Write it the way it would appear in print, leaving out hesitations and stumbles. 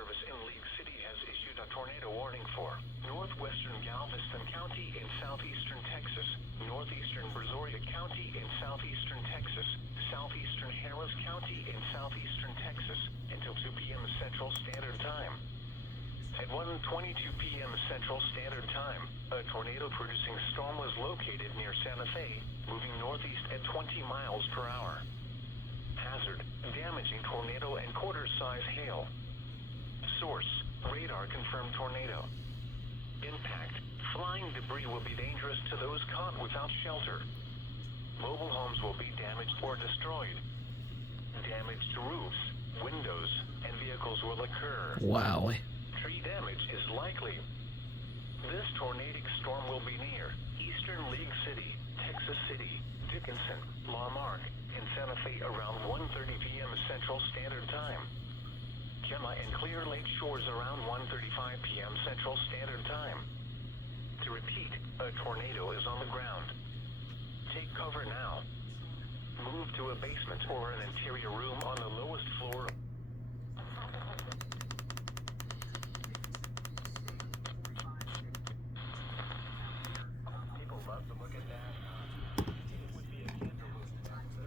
Service in League City has issued a tornado warning for northwestern Galveston County in southeastern Texas, northeastern Brazoria County in southeastern Texas, southeastern Harris County in southeastern Texas, until 2 p.m. Central Standard Time. At 1:22 p.m. Central Standard Time, a tornado-producing storm was located near Santa Fe, moving northeast at 20 miles per hour. Hazard: damaging tornado and quarter-size hail. Source: radar confirmed tornado. Impact: flying debris will be dangerous to those caught without shelter. Mobile homes will be damaged or destroyed. Damage to roofs, windows, and vehicles will occur. Wow. Tree damage is likely. This tornadic storm will be near Eastern League City, Texas City, Dickinson, La Marque, and Santa Fe around 1:30 p.m. Central Standard Time. Gemma and Clear Lake shores around 1:35 p.m. Central Standard Time. To repeat, a tornado is on the ground. Take cover now. Move to a basement or an interior room on the lowest floor.